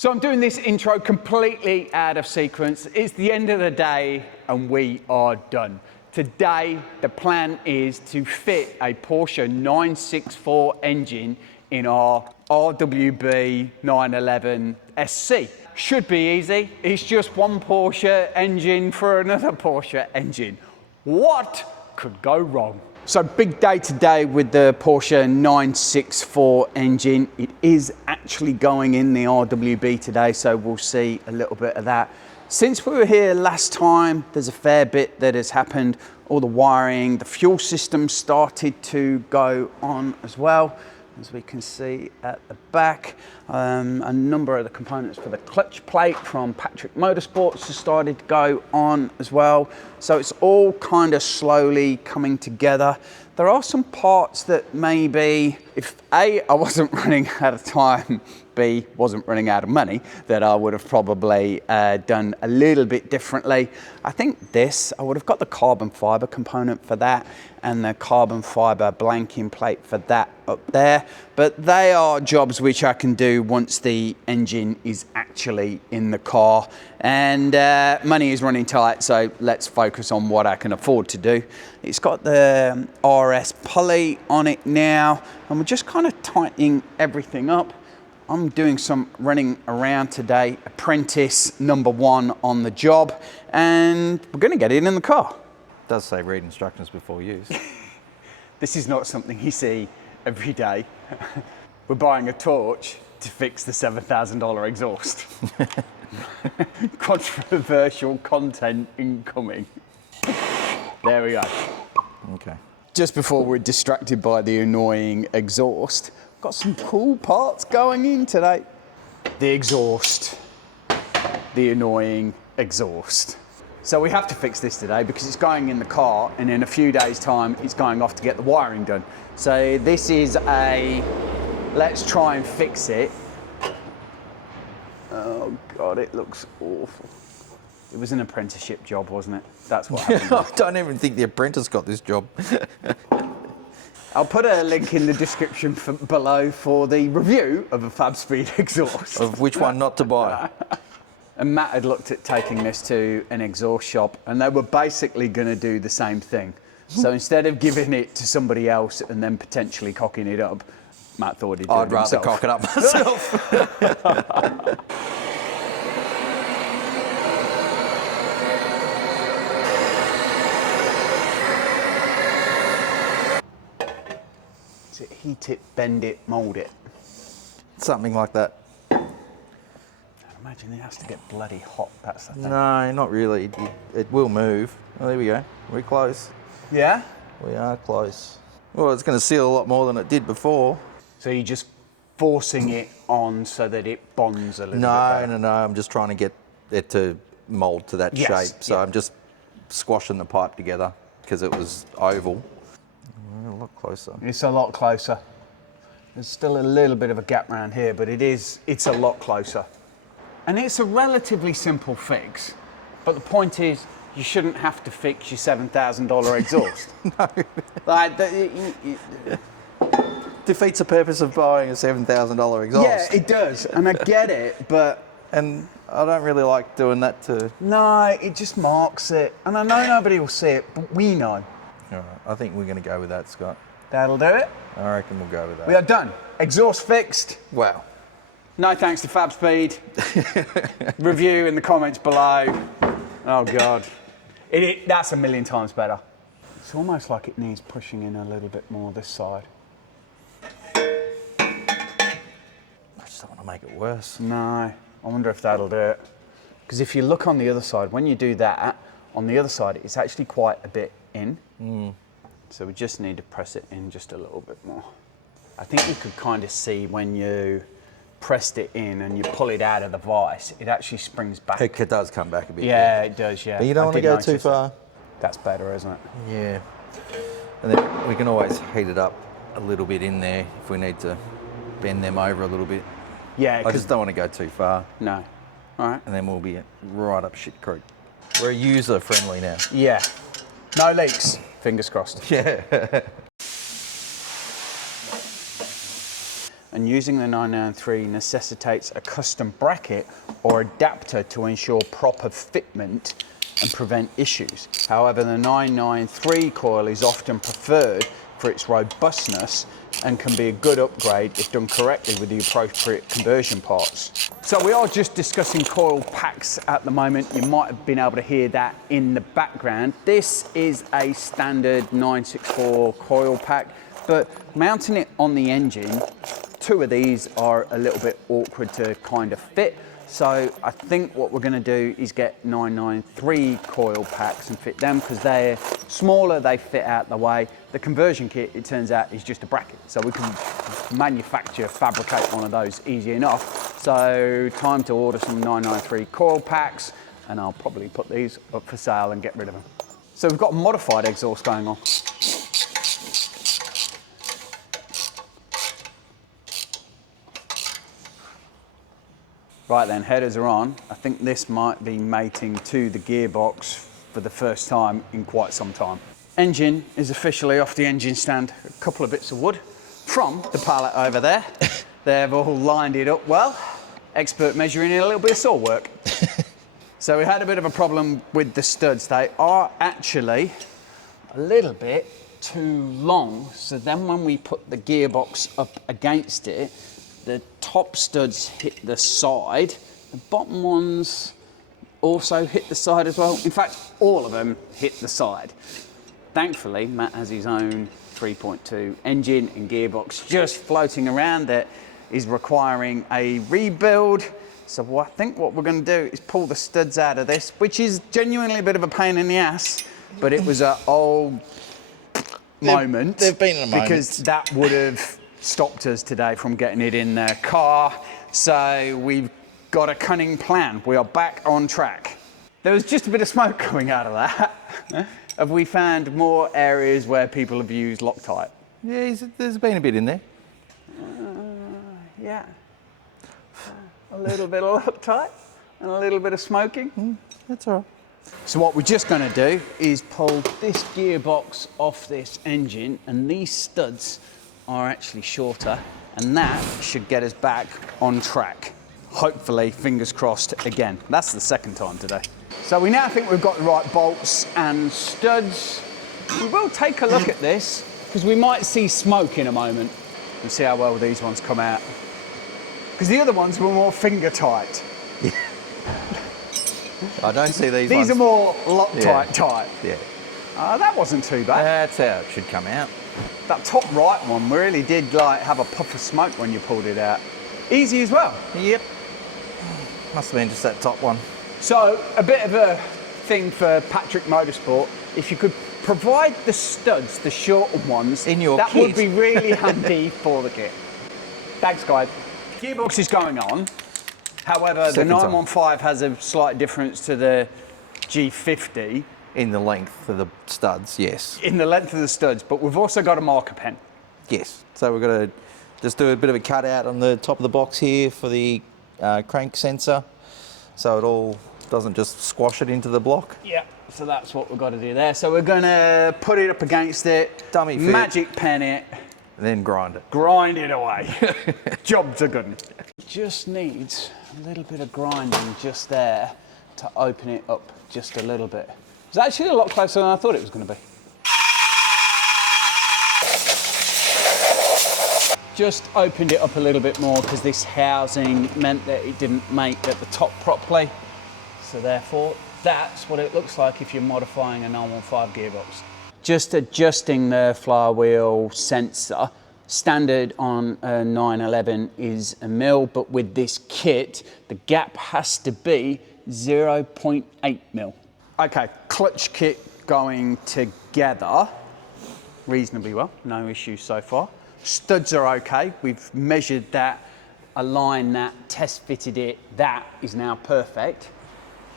So I'm doing this intro completely out of sequence. It's the end of the day and we are done. Today, the plan is to fit a Porsche 964 engine in our RWB 911SC. Should be easy. It's just one Porsche engine for another Porsche engine. What could go wrong? So big day today with the Porsche 964 engine. It is actually going in the RWB today, so we'll see a little bit of that. Since we were here last time, there's a fair bit that has happened. All the wiring, the fuel system started to go on as well, as we can see at the back. A number of the components for the clutch plate from Patrick Motorsports has started to go on as well. So it's all kind of slowly coming together. There are some parts that maybe, if A, I wasn't running out of time, B, wasn't running out of money, that I would have probably done a little bit differently. I think this, I would have got the carbon fiber component for that and the carbon fiber blanking plate for that up there. But they are jobs which I can do once the engine is actually in the car. And money is running tight, so let's focus on what I can afford to do. It's got the RS pulley on it now, and we're just kind of tightening everything up. I'm doing some running around today, apprentice number 1 on the job, and we're going to get it in the car. It does say read instructions before use. This is not something you see every day. We're buying a torch to fix the $7,000 exhaust. Controversial content incoming. There we go. Okay. Just before we're distracted by the annoying exhaust, got some cool parts going in today. The exhaust, the annoying exhaust. So we have to fix this today because it's going in the car, and in a few days' time it's going off to get the wiring done. So this is a, let's try and fix it. Oh God, it looks awful. It was an apprenticeship job, wasn't it? That's what happened. I don't even think the apprentice got this job. I'll put a link in the description below for the review of a FabSpeed exhaust. Of which one not to buy. And Matt had looked at taking this to an exhaust shop, and they were basically going to do the same thing. So instead of giving it to somebody else and then potentially cocking it up, Matt thought he'd do it himself. I'd rather cock it up myself. Is it heat it, bend it, mould it? Something like that. I imagine it has to get bloody hot, that's the thing. No, not really. It will move. Oh, there we go. We're close. Yeah? We are close. Well, it's going to seal a lot more than it did before. So you're just forcing it on so that it bonds a little bit better? No. I'm just trying to get it to mould to that shape. So I'm just squashing the pipe together because it was oval. A lot closer. It's a lot closer. There's still a little bit of a gap around here, but it's a lot closer. And it's a relatively simple fix, but the point is, you shouldn't have to fix your $7,000 exhaust. No. Like, Defeats the purpose of buying a $7,000 exhaust. yeah, it does, and I get it, but... And I don't really like doing that to... No, it just marks it. And I know nobody will see it, but we know. All right, I think we're going to go with that, Scott. That'll do it. I reckon we'll go with that. We are done. Exhaust fixed. Wow. No thanks to FabSpeed. Review in the comments below. Oh God. That's a million times better. It's almost like it needs pushing in a little bit more this side. I just don't want to make it worse. No, I wonder if that'll do it. Because if you look on the other side, when you do that, on the other side, it's actually quite a bit in. So we just need to press it in just a little bit more. I think you could kind of see when you pressed it in and you pull it out of the vise, it actually springs back. It does come back a bit. Yeah, it does, yeah. But you don't want to go too far. That's better, isn't it? Yeah. And then we can always heat it up a little bit in there if we need to bend them over a little bit. Yeah. I just don't want to go too far. No. All right. And then we'll be right up shit creek. We're user friendly now. Yeah. No leaks. Fingers crossed. Yeah. and using the 993 necessitates a custom bracket or adapter to ensure proper fitment and prevent issues. However, the 993 coil is often preferred for its robustness and can be a good upgrade if done correctly with the appropriate conversion parts. So we are just discussing coil packs at the moment. You might have been able to hear that in the background. This is a standard 964 coil pack, but mounting it on the engine, two of these are a little bit awkward to kind of fit. So I think what we're going to do is get 993 coil packs and fit them because they're smaller, they fit out the way. The conversion kit, it turns out, is just a bracket. So we can fabricate one of those easy enough. So time to order some 993 coil packs, and I'll probably put these up for sale and get rid of them. So we've got a modified exhaust going on. Right then, headers are on. I think this might be mating to the gearbox for the first time in quite some time. Engine is officially off the engine stand. A couple of bits of wood from the pallet over there. They've all lined it up well. Expert measuring in a little bit of saw work. So we had a bit of a problem with the studs. They are actually a little bit too long. So then when we put the gearbox up against it, the top studs hit the side, the bottom ones also hit the side as well. In fact, all of them hit the side. Thankfully, Matt has his own 3.2 engine and gearbox just floating around that is requiring a rebuild. So I think what we're going to do is pull the studs out of this, which is genuinely a bit of a pain in the ass, but it was an old moment. They've been in a moment. Because that would have stopped us today from getting it in the car. So we've got a cunning plan. We are back on track. There was just a bit of smoke coming out of that. Have we found more areas where people have used Loctite? Yeah, there's been a bit in there. Yeah. A little bit of Loctite and a little bit of smoking. That's all right. So what we're just going to do is pull this gearbox off this engine, and these studs are actually shorter, and that should get us back on track. Hopefully, fingers crossed again. That's the second time today. So we now think we've got the right bolts and studs. We will take a look at this because we might see smoke in a moment and see how well these ones come out. Because the other ones were more finger tight. I don't see these ones. These are more Loctite tight. Yeah. That wasn't too bad. That's how it should come out. That top right one really did like have a puff of smoke when you pulled it out. Easy as well. Yep. Must have been just that top one. So a bit of a thing for Patrick Motorsport. If you could provide the studs, the shorter ones, in your that kit. would be really handy for the kit. Thanks, guys. Gearbox is going on. However, the 915 has a slight difference to the G50. In the length of the studs, yes. In the length of the studs, but we've also got a marker pen. Yes. So we're going to just do a bit of a cutout on the top of the box here for the crank sensor, so it all doesn't just squash it into the block. Yeah. So that's what we've got to do there. So we're going to put it up against it, dummy fit, magic pen it, and then grind it. Grind it away. Job's a good one. It just needs a little bit of grinding just there to open it up just a little bit. It's actually a lot closer than I thought it was going to be. Just opened it up a little bit more because this housing meant that it didn't make at the top properly. So therefore, that's what it looks like if you're modifying a 915 gearbox. Just adjusting the flywheel sensor. Standard on a 911 is a mil, but with this kit, the gap has to be 0.8 mil. Okay, clutch kit going together reasonably well, no issues so far. Studs are okay, we've measured that, aligned that, test fitted it, that is now perfect.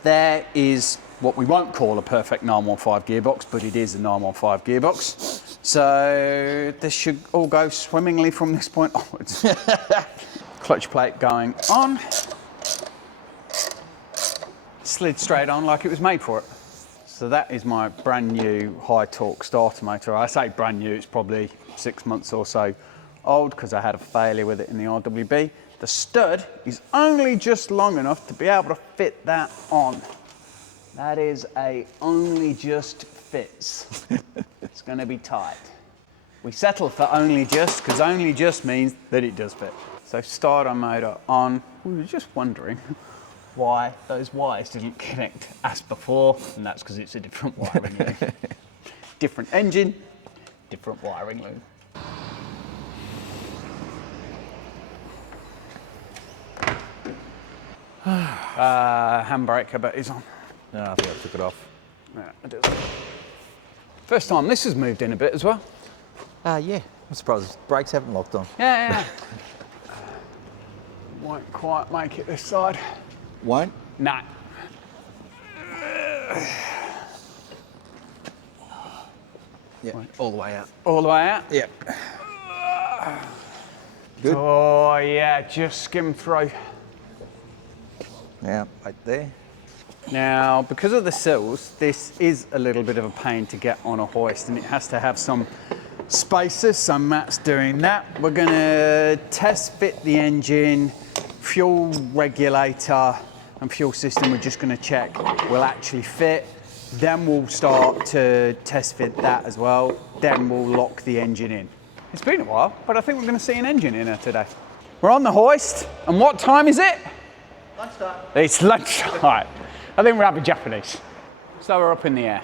There is what we won't call a perfect 915 gearbox, but it is a 915 gearbox. So this should all go swimmingly from this point onwards. Clutch plate going on. Slid straight on like it was made for it. So that is my brand new high torque starter motor. I say brand new, it's probably 6 months or so old because I had a failure with it in the RWB. The stud is only just long enough to be able to fit that on. That is a only just fits. It's going to be tight. We settle for only just because only just means that it does fit. So starter motor on. We were just wondering why those wires didn't connect as before, and that's because it's a different wiring loop. Different engine, different wiring loop. Handbrake, I bet is on. No, I think I took it off. Yeah, it is. First time this has moved in a bit as well. Yeah. I'm surprised brakes haven't locked on. Yeah. Won't quite make it this side. Won't? No. Yeah, all the way out. All the way out? Yep. Good. Oh yeah, just skim through. Yeah, right there. Now, because of the sills, this is a little bit of a pain to get on a hoist, and it has to have some spacers, so Matt's doing that. We're gonna test fit the engine, fuel regulator and fuel system we're just gonna check will actually fit. Then we'll start to test fit that as well. Then we'll lock the engine in. It's been a while, but I think we're gonna see an engine in her today. We're on the hoist, and what time is it? Lunchtime. It's lunchtime. I think we're having Japanese. So we're up in the air.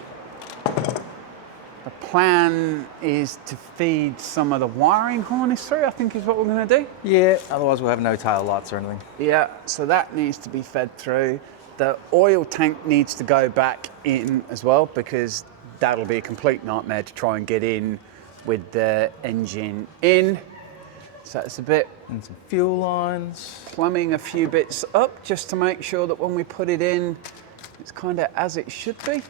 The plan is to feed some of the wiring harness through, I think is what we're gonna do. Yeah, otherwise we'll have no tail lights or anything. Yeah, so that needs to be fed through. The oil tank needs to go back in as well because that'll be a complete nightmare to try and get in with the engine in. So it's a bit... And some fuel lines. Plumbing a few bits up just to make sure that when we put it in, it's kind of as it should be.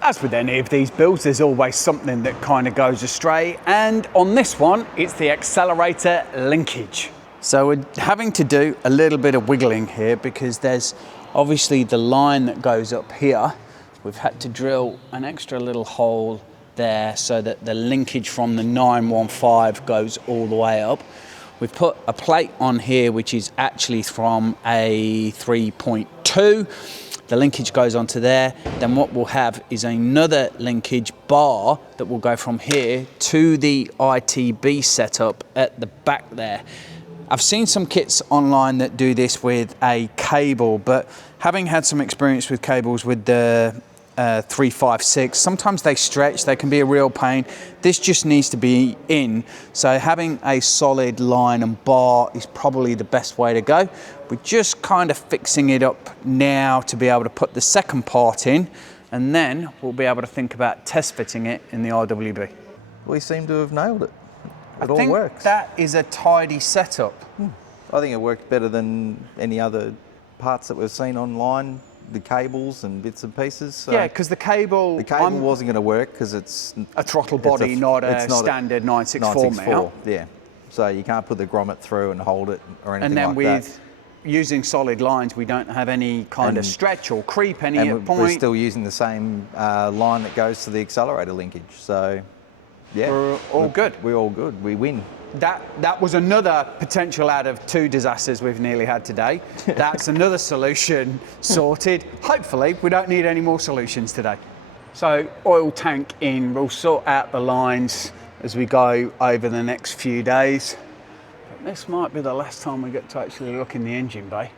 As with any of these builds, there's always something that kind of goes astray. And on this one, it's the accelerator linkage. So we're having to do a little bit of wiggling here because there's obviously the line that goes up here. We've had to drill an extra little hole there so that the linkage from the 915 goes all the way up. We've put a plate on here which is actually from a 3.2. The linkage goes onto there. Then what we'll have is another linkage bar that will go from here to the ITB setup at the back there. I've seen some kits online that do this with a cable, but having had some experience with cables with the 356, sometimes they stretch, they can be a real pain. This just needs to be in, so having a solid line and bar is probably the best way to go. We're just kind of fixing it up now to be able to put the second part in, and then we'll be able to think about test fitting it in the RWB. We seem to have nailed it. It I all think works. that is a tidy setup. I think it worked better than any other parts that we've seen online, the cables and bits and pieces. So Yeah, because the cable wasn't going to work because it's a throttle body, not a standard 964 mount. Yeah, so you can't put the grommet through and hold it or anything And then like that. with using solid lines, we don't have any kind of stretch or creep any And point. we're still using the same line that goes to the accelerator linkage. So yeah, We're all good. We're all good. We win. That was another potential out of 2 disasters we've nearly had today. That's another solution sorted. Hopefully, we don't need any more solutions today. So, oil tank in, we'll sort out the lines as we go over the next few days. But this might be the last time we get to actually look in the engine bay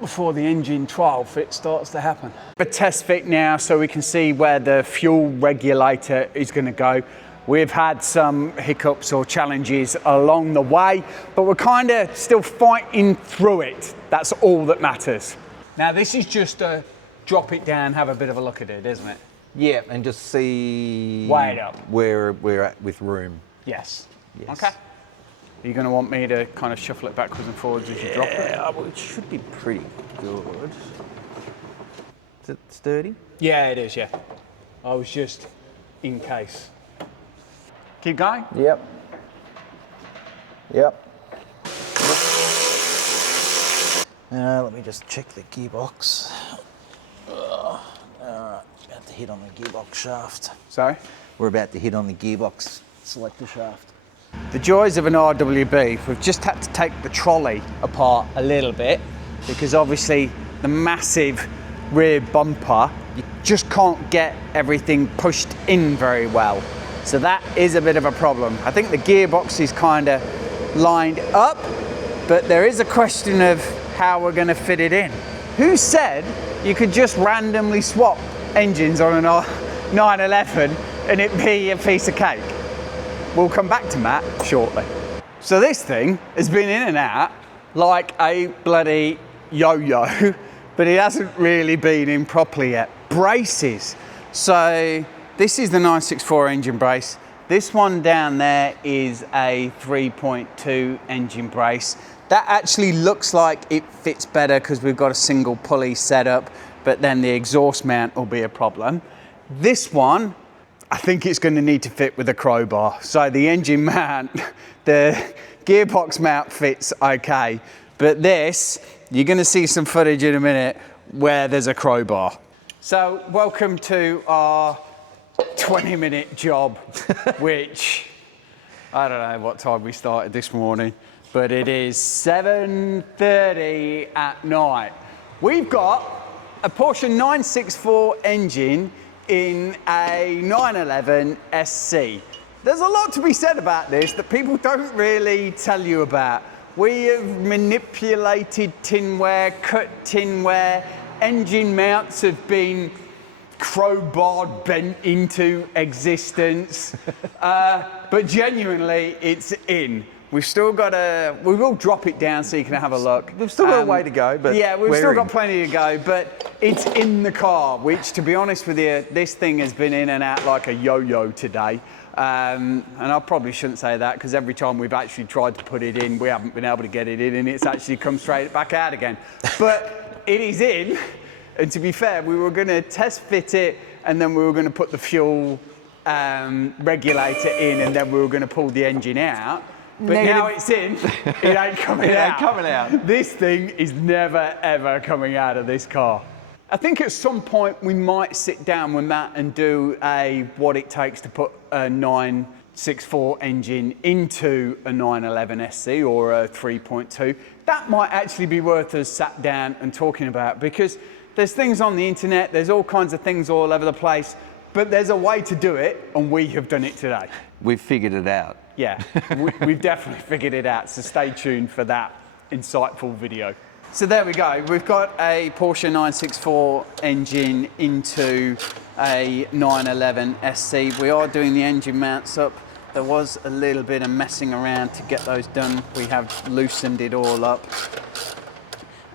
before the engine trial fit starts to happen. A test fit now so we can see where the fuel regulator is going to go. We've had some hiccups or challenges along the way, but we're kind of still fighting through it. That's all that matters. Now this is just a drop it down, have a bit of a look at it, isn't it? Yeah, and just see Weigh it up. where we're at with room. Yes. Yes. Okay. Are you going to want me to kind of shuffle it backwards and forwards as you drop it? Yeah, well, it should be pretty good. Is it sturdy? Yeah, it is, yeah. I was just in case. Keep going? Yep. Yep. Let me just check the gearbox. Alright, about to hit on the gearbox shaft. Sorry? We're about to hit on the gearbox selector shaft. The joys of an RWB, we've just had to take the trolley apart a little bit because obviously the massive rear bumper, you just can't get everything pushed in very well. So that is a bit of a problem. I think the gearbox is kind of lined up, but there is a question of how we're going to fit it in. Who said you could just randomly swap engines on an 911 and it be a piece of cake? We'll come back to Matt shortly. So this thing has been in and out like a bloody yo-yo, but it hasn't really been in properly yet. Braces. So this is the 964 engine brace. This one down there is a 3.2 engine brace. That actually looks like it fits better because we've got a single pulley setup, but then the exhaust mount will be a problem. This one, I think it's going to need to fit with a crowbar. So the engine mount, the gearbox mount fits okay, but this, you're going to see some footage in a minute where there's a crowbar. So welcome to our 20-minute job, which I don't know what time we started this morning, but it is 7:30 at night. We've got a Porsche 964 engine in a 911SC. There's a lot to be said about this that people don't really tell you about. We have manipulated tinware, cut tinware, engine mounts have been crowbarred, bent into existence, but genuinely it's in. We've still got we will drop it down so you can have a look. We've still got a way to go, but yeah, we've still got plenty to go, but it's in the car, which to be honest with you, this thing has been in and out like a yo-yo today. And I probably shouldn't say that because every time we've actually tried to put it in, we haven't been able to get it in and it's actually come straight back out again. But it is in, and to be fair, we were going to test fit it and then we were going to put the fuel regulator in and then we were going to pull the engine out. But now it's in, it ain't coming out. This thing is never ever coming out of this car. I think at some point we might sit down with Matt and do what it takes to put a 964 engine into a 911SC or a 3.2. That might actually be worth us sat down and talking about because there's things on the internet, there's all kinds of things all over the place, but there's a way to do it and we have done it today. we've figured it out. Yeah, we've definitely figured it out, so stay tuned for that insightful video. So there we go, we've got a Porsche 964 engine into a 911SC. We are doing the engine mounts up. There was a little bit of messing around to get those done. We have loosened it all up.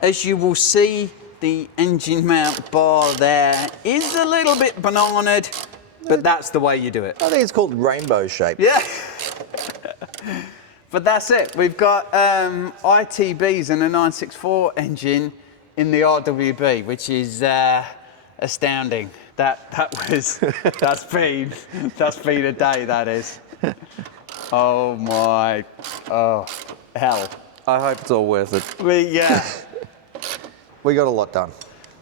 As you will see, the engine mount bar there is a little bit bananaed, but that's the way you do it. I think it's called rainbow shape. Yeah. But that's it. We've got ITBs and a 964 engine in the RWB, which is astounding. That's been a day, that is. Oh my, oh hell. I hope it's all worth it. Yeah. We got a lot done.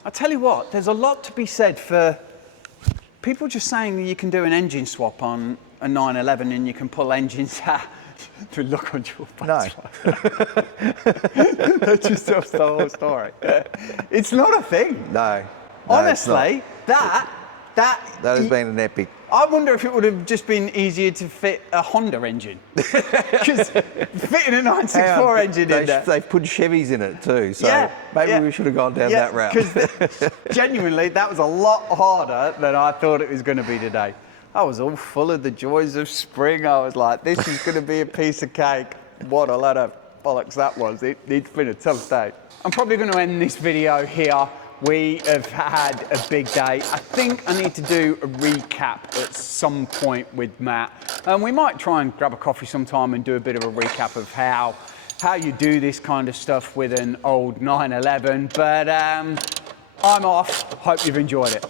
I tell you what, there's a lot to be said for people just saying that you can do an engine swap on a 911 and you can pull engines out. The look on your face. No. That just tells the whole story. It's not a thing. No. Honestly, that has been an epic. I wonder if it would have just been easier to fit a Honda engine. Because fitting a 964 engine in there. They've put Chevys in it too, so maybe we should have gone down that route. Because genuinely, that was a lot harder than I thought it was going to be today. I was all full of the joys of spring. I was like, this is going to be a piece of cake. What a lot of bollocks that was. It's been a tough day. I'm probably going to end this video here. We have had a big day. I think I need to do a recap at some point with Matt. And we might try and grab a coffee sometime and do a bit of a recap of how you do this kind of stuff with an old 911. But I'm off. Hope you've enjoyed it.